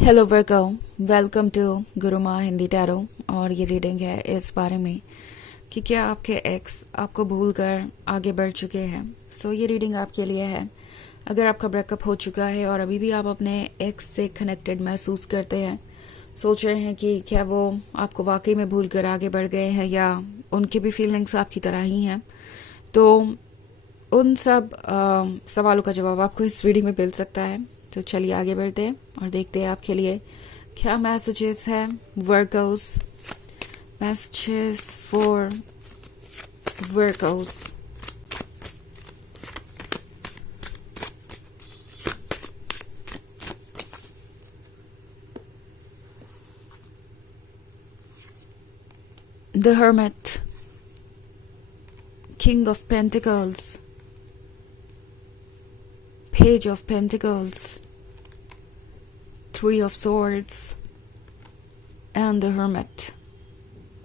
Hello Virgo, welcome to गुरु माँ Hindi tarot. और ये रीडिंग है इस बारे में कि क्या आपके एक्स आपको भूलकर आगे बढ़ चुके हैं। ये रीडिंग आपके लिए है। अगर आपका ब्रेकअप हो चुका है और अभी भी आप अपने एक्स से कनेक्टेड महसूस करते हैं, सोच रहे हैं कि क्या वो आपको वाकई में भूलकर आगे बढ़ गए हैं या उनकी भी फीलिंग्स आपकी तरह ही हैं, तो उन सब सवालों का जवाब आपको इस रीडिंग में मिल सकता है। तो चलिए आगे बढ़ते हैं और देखते हैं आपके लिए क्या मैसेजेस हैं। Virgos, messages for Virgos. The hermit, king of pentacles, Page of Pentacles, Three of Swords, and the Hermit.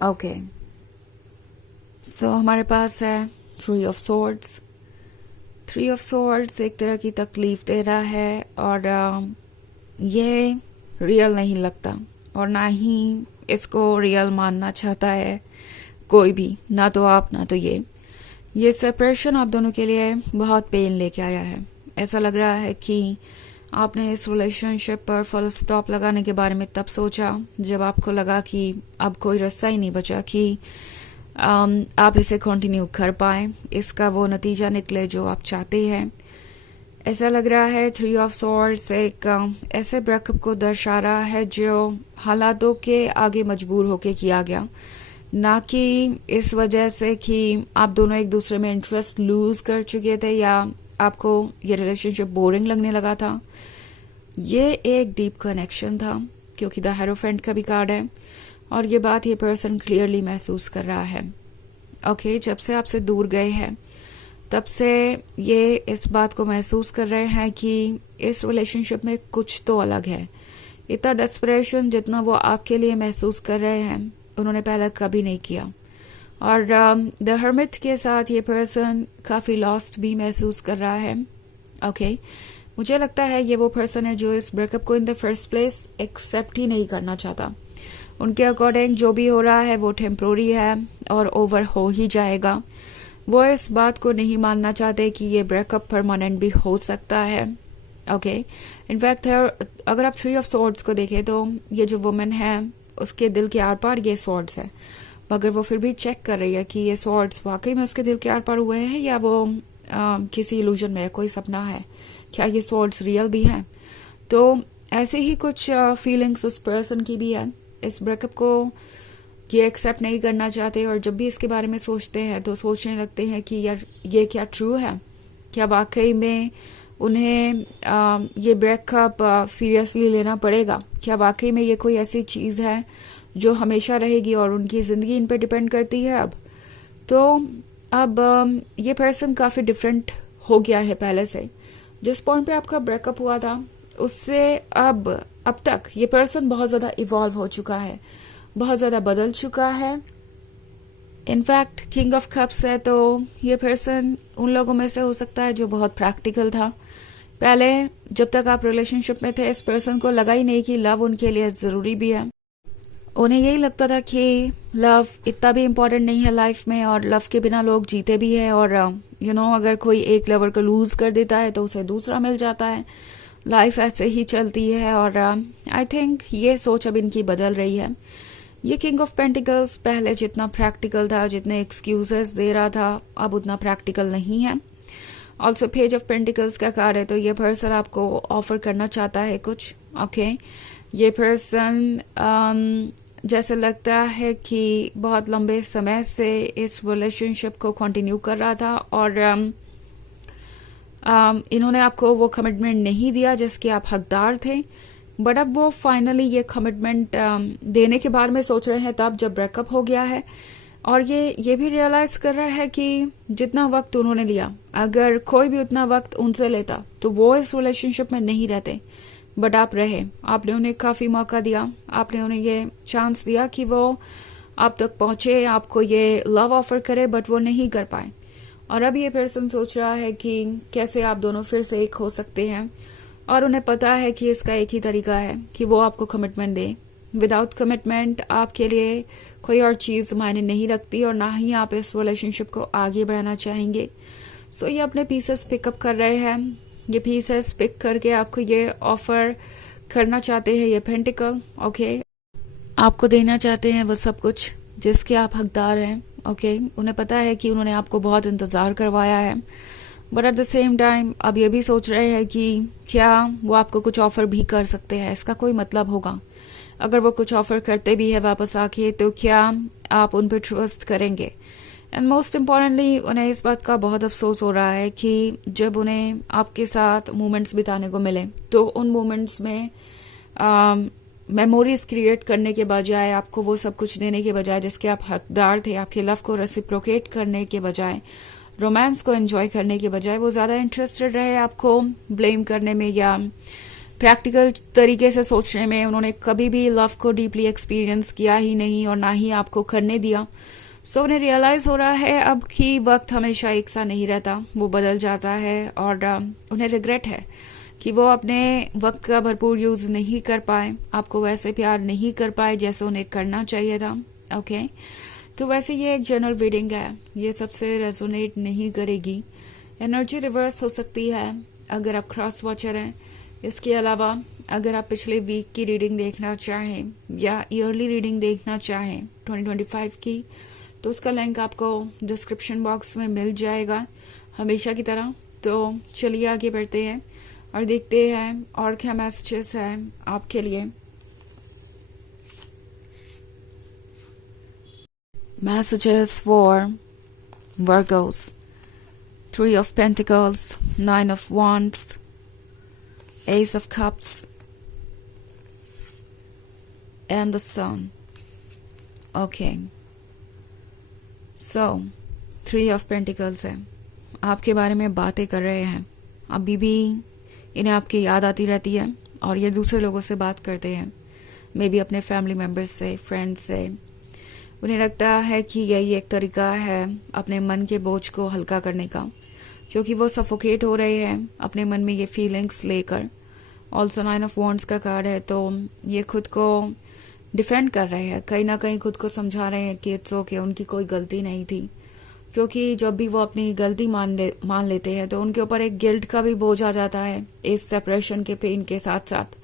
Okay. हमारे पास है Three of Swords. Three of Swords एक तरह की तकलीफ दे रहा है और ये रियल नहीं लगता और ना ही इसको रियल मानना चाहता है कोई भी, ना तो आप ना तो ये सेपरेशन आप दोनों के लिए बहुत पेन लेके आया है। ऐसा लग रहा है कि आपने इस रिलेशनशिप पर फुल स्टॉप लगाने के बारे में तब सोचा जब आपको लगा कि अब कोई रास्ता ही नहीं बचा कि आप इसे कंटिन्यू कर पाए, इसका वो नतीजा निकले जो आप चाहते हैं। ऐसा लग रहा है थ्री ऑफ सॉर्ड्स एक ऐसे ब्रेकअप को दर्शा रहा है जो हालातों के आगे मजबूर होके किया गया, ना कि इस वजह से कि आप दोनों एक दूसरे में इंटरेस्ट लूज कर चुके थे या आपको ये रिलेशनशिप बोरिंग लगने लगा था। ये एक डीप कनेक्शन था क्योंकि द हेरोफेंट का भी कार्ड है और ये बात ये पर्सन क्लियरली महसूस कर रहा है। ओके, जब से आपसे दूर गए हैं तब से ये इस बात को महसूस कर रहे हैं कि इस रिलेशनशिप में कुछ तो अलग है। इतना डेस्परेशन जितना वो आपके लिए महसूस कर रहे हैं उन्होंने पहले कभी नहीं किया। और द हर्मिट के साथ ये पर्सन काफ़ी लॉस्ट भी महसूस कर रहा है। ओके, मुझे लगता है ये वो पर्सन है जो इस ब्रेकअप को in the first place accept ही नहीं करना चाहता। उनके अकॉर्डिंग जो भी हो रहा है वो टेम्प्रोरी है और ओवर हो ही जाएगा। वो इस बात को नहीं मानना चाहते कि ये ब्रेकअप परमानेंट भी हो सकता है। ओके, इनफैक्ट अगर आप थ्री ऑफ सॉर्ड्स को देखें तो ये जो वुमेन है उसके दिल के आर पार ये सॉर्ड्स है, मगर वो फिर भी चेक कर रही है कि ये सॉर्ड्स वाकई में उसके दिल के आर पार हुए हैं या वो किसी इल्यूजन में कोई सपना है, क्या ये सॉर्ड्स रियल भी हैं। तो ऐसे ही कुछ फीलिंग्स उस पर्सन की भी है। इस ब्रेकअप को ये एक्सेप्ट नहीं करना चाहते और जब भी इसके बारे में सोचते हैं तो सोचने लगते हैं कि यार ये क्या ट्रू है, क्या वाकई में उन्हें ये ब्रेकअप सीरियसली लेना पड़ेगा, क्या वाकई में ये कोई ऐसी चीज़ है जो हमेशा रहेगी और उनकी ज़िंदगी इन पर डिपेंड करती है। अब ये पर्सन काफ़ी डिफरेंट हो गया है पहले से। जिस पॉइंट पे आपका ब्रेकअप हुआ था उससे अब तक ये पर्सन बहुत ज़्यादा इवॉल्व हो चुका है, बहुत ज़्यादा बदल चुका है। इनफैक्ट किंग ऑफ कप्स है तो ये पर्सन उन लोगों में से हो सकता है जो बहुत प्रैक्टिकल था। पहले जब तक आप रिलेशनशिप में थे इस पर्सन को लगा ही नहीं कि लव उनके लिए ज़रूरी भी है। उन्हें यही लगता था कि लव इतना भी इम्पोर्टेंट नहीं है लाइफ में और लव के बिना लोग जीते भी हैं और अगर कोई एक लवर को लूज कर देता है तो उसे दूसरा मिल जाता है, लाइफ ऐसे ही चलती है। और आई थिंक ये सोच अब इनकी बदल रही है। ये किंग ऑफ पेंटिकल्स पहले जितना प्रैक्टिकल था, जितने एक्सक्यूजेस दे रहा था, अब उतना प्रैक्टिकल नहीं है। ऑल्सो पेज ऑफ पेंटिकल्स का कार्ड है तो ये पर्सन आपको ऑफर करना चाहता है कुछ। ओके, ये पर्सन जैसे लगता है कि बहुत लंबे समय से इस रिलेशनशिप को कंटिन्यू कर रहा था और इन्होंने आपको वो कमिटमेंट नहीं दिया जिसके आप हकदार थे, बट अब वो फाइनली ये कमिटमेंट देने के बारे में सोच रहे हैं तब जब ब्रेकअप हो गया है। और ये भी रियलाइज कर रहा है कि जितना वक्त उन्होंने लिया, अगर कोई भी उतना वक्त उनसे लेता तो वो इस रिलेशनशिप में नहीं रहते, बट आप रहे। आपने उन्हें काफ़ी मौका दिया, आपने उन्हें ये चांस दिया कि वो आप तक पहुँचे, आपको ये लव ऑफर करे, बट वो नहीं कर पाए। और अब ये पर्सन सोच रहा है कि कैसे आप दोनों फिर से एक हो सकते हैं। और उन्हें पता है कि इसका एक ही तरीका है कि वो आपको कमिटमेंट दे। विदाउट कमिटमेंट आपके लिए कोई और चीज़ मायने नहीं रखती और ना ही आप इस रिलेशनशिप को आगे बढ़ाना चाहेंगे। सो ये अपने पीसेस पिकअप कर रहे हैं। ये पीसेस पिक करके आपको ये ऑफर करना चाहते हैं, ये पेंटिकल, ओके। आपको देना चाहते हैं वो सब कुछ जिसके आप हकदार हैं, ओके। उन्हें पता है कि उन्होंने आपको बहुत इंतज़ार करवाया है, but at the same time अब ये भी सोच रहे हैं कि क्या वो आपको कुछ ऑफर भी कर सकते हैं। इसका कोई मतलब होगा अगर वो कुछ ऑफर करते भी है वापस आके, तो क्या आप उन पर ट्रस्ट करेंगे। एंड मोस्ट इम्पॉर्टेंटली उन्हें इस बात का बहुत अफसोस हो रहा है कि जब उन्हें आपके साथ मोमेंट्स बिताने को मिले तो उन मोमेंट्स में मेमोरीज क्रिएट करने के बजाय, आपको वो सब कुछ देने के बजाय जिसके आप हकदार थे, आपके लव को रेसिप्रोकेट करने के बजाय, रोमांस को एंजॉय करने के बजाय, वो ज़्यादा इंटरेस्टेड रहे आपको ब्लेम करने में या प्रैक्टिकल तरीके से सोचने में। उन्होंने कभी भी लव को डीपली एक्सपीरियंस किया ही नहीं और ना ही आपको करने दिया। सो उन्हें रियलाइज हो रहा है अब कि वक्त हमेशा एक सा नहीं रहता, वो बदल जाता है। और उन्हें रिग्रेट है कि वो अपने वक्त का भरपूर यूज नहीं कर पाए, आपको वैसे प्यार नहीं कर पाए जैसे उन्हें करना चाहिए था, ओके। तो वैसे ये एक जनरल रीडिंग है, ये सबसे रेजोनेट नहीं करेगी। एनर्जी रिवर्स हो सकती है अगर आप क्रॉस वॉचर हैं। इसके अलावा अगर आप पिछले वीक की रीडिंग देखना चाहें या ईयरली रीडिंग देखना चाहें 2025 की, तो उसका लिंक आपको डिस्क्रिप्शन बॉक्स में मिल जाएगा हमेशा की तरह। तो चलिए आगे बढ़ते हैं और देखते हैं और क्या मैसेजेस हैं आपके लिए। Messages for Virgo's, 3 of Pentacles, 9 of Wands, Ace of Cups and the Sun. Okay. So, 3 of Pentacles है, आपके बारे में बातें कर रहे हैं। अभी भी इन्हें आपकी याद आती रहती है और ये दूसरे लोगों से बात करते हैं, मे बी अपने फैमिली मेम्बर्स से, फ्रेंड्स से। उन्हें लगता है कि यही एक तरीका है अपने मन के बोझ को हल्का करने का, क्योंकि वो सफोकेट हो रहे हैं अपने मन में ये फीलिंग्स लेकर। ऑल्सो 9 of Wands का कार्ड है, तो ये खुद को डिफेंड कर रहे हैं, कहीं ना कहीं खुद को समझा रहे हैं कि इट्स ओके, उनकी कोई गलती नहीं थी। क्योंकि जब भी वो अपनी गलती मान लेते हैं तो उनके ऊपर एक गिल्ट का भी बोझ आ जाता है इस सेपरेशन के पेन के साथ साथ,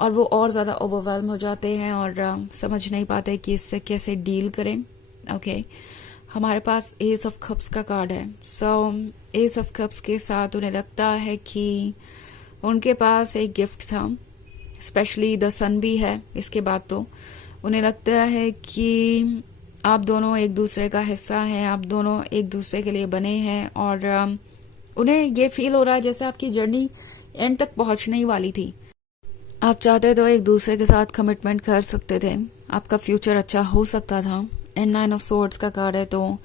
और वो और ज़्यादा ओवरवेल्म हो जाते हैं और समझ नहीं पाते कि इससे कैसे डील करें, ओके। हमारे पास एस ऑफ कप्स का कार्ड है। सो एस ऑफ कप्स के साथ उन्हें लगता है कि उनके पास एक गिफ्ट था, स्पेशली द सन भी है इसके बाद। तो उन्हें लगता है कि आप दोनों एक दूसरे का हिस्सा हैं, आप दोनों एक दूसरे के लिए बने हैं और उन्हें ये फील हो रहा है जैसे आपकी जर्नी एंड तक पहुंचने ही वाली थी। आप चाहते तो एक दूसरे के साथ कमिटमेंट कर सकते थे, आपका फ्यूचर अच्छा हो सकता था। एंड 9 of Swords का कार्ड है, तो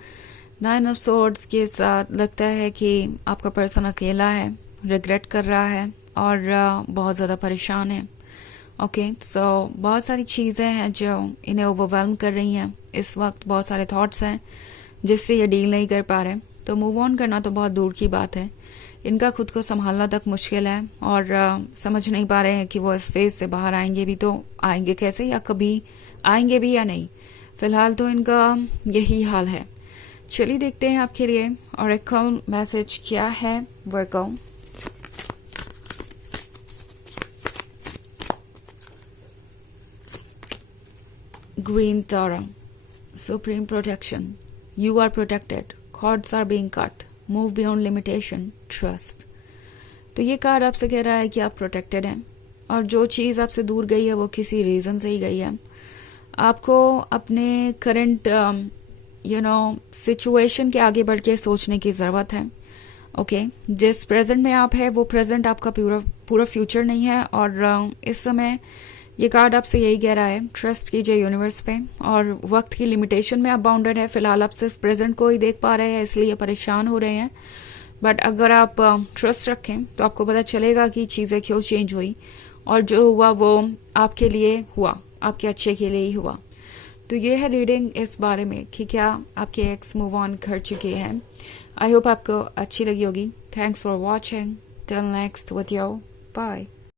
9 of Swords के साथ लगता है कि आपका पर्सन अकेला है, रिग्रेट कर रहा है और बहुत ज़्यादा परेशान है, ओके। सो बहुत सारी चीज़ें हैं जो इन्हें ओवरवेल्म कर रही हैं इस वक्त, बहुत सारे थॉट्स हैं जिससे ये डील नहीं कर पा रहे। तो मूव ऑन करना तो बहुत दूर की बात है, इनका खुद को संभालना तक मुश्किल है और समझ नहीं पा रहे हैं कि वो इस फेज से बाहर आएंगे भी तो आएंगे कैसे, या कभी आएंगे भी या नहीं। फिलहाल तो इनका यही हाल है। चलिए देखते हैं आपके लिए ऑरेकल मैसेज क्या है वर्गो। Green Tara, Supreme Protection. You are protected. Cords are being cut. Move beyond limitation. Trust. तो ये कार्ड आपसे कह रहा है कि आप प्रोटेक्टेड हैं और जो चीज़ आपसे दूर गई है वो किसी रीज़न से ही गई है। आपको अपने करंट सिचुएशन के आगे बढ़ के सोचने की ज़रूरत है, ओके। जिस प्रेजेंट में आप है वो प्रेजेंट आपका पूरा फ्यूचर नहीं है और इस समय ये कार्ड आपसे यही कह रहा है, ट्रस्ट कीजिए यूनिवर्स पे और वक्त की लिमिटेशन में आप बाउंडेड है। फिलहाल आप सिर्फ प्रेजेंट को ही देख पा रहे हैं इसलिए परेशान हो रहे हैं, बट अगर आप ट्रस्ट रखें तो आपको पता चलेगा कि चीज़ें क्यों चेंज हुई और जो हुआ वो आपके लिए हुआ, आपके अच्छे के लिए ही हुआ। तो ये है रीडिंग इस बारे में कि क्या आपके एक्स मूव ऑन कर चुके हैं। आई होप आपको अच्छी लगी होगी। Thanks for watching, till next video, bye.